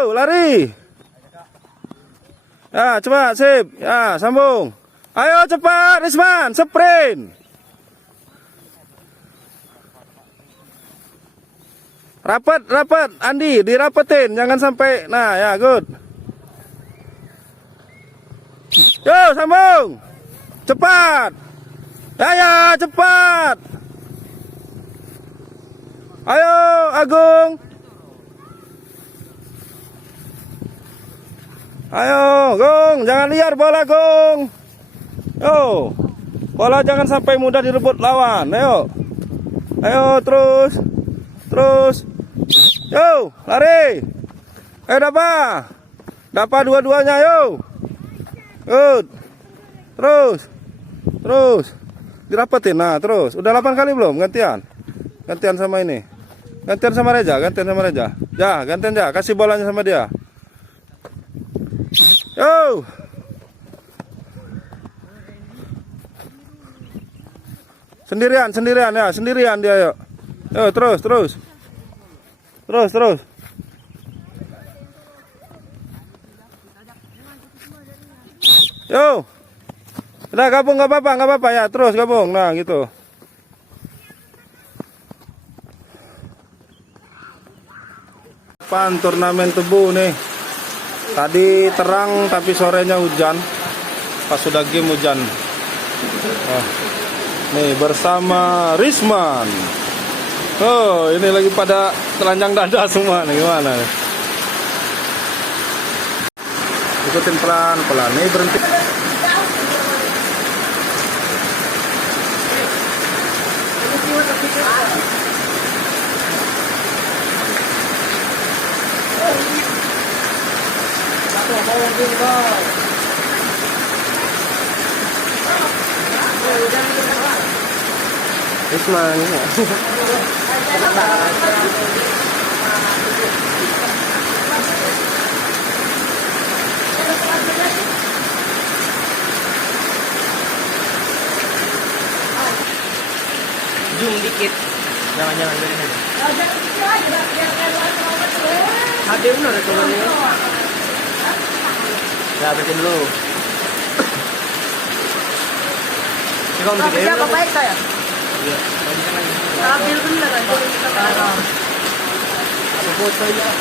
Yo, lari. Ya, coba, sip. Ya, sambung. Ayo cepat, Risman, sprint. Rapat, Andi, dirapetin, jangan sampai. Nah, ya, good. Yo, sambung. Cepat. Ya, cepat. Ayo, Agung. Ayo, Gong, jangan liar bola, Gong. Yo, bola jangan sampai mudah direbut lawan. Ayo, terus. Yo, lari. Ayo, dapat dua-duanya, yo. Good. Terus. Dirapetin, nah, terus. Udah 8 kali belum? Gantian sama ini. Gantian sama Reja. Ya, gantian ya, kasih bolanya sama dia. Yo. Sendirian dia, yuk. Yo, terus. Yo. Udah gabung enggak apa-apa ya, terus gabung. Nah, gitu. Turnamen tebu nih. Tadi terang tapi sorenya hujan. Pas sudah game hujan. Nih bersama Risman. Oh, ini lagi pada telanjang dada semua nih, gimana nih? Ikutin pelan-pelan. Nih berhenti. Risman ya. Zoom dikit. Jangan biarin aja. HD bener itu kan ya. Ya, bikin dulu. Ini kalau bikin siapa baik saya? Iya. Ambil bener aja. Apa foto ya?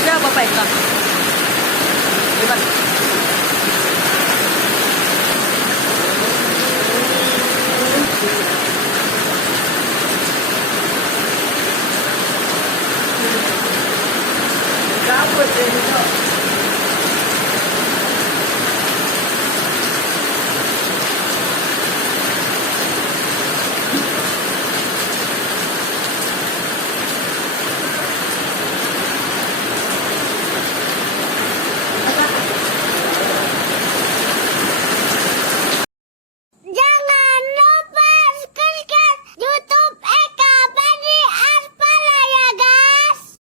Siapa baik?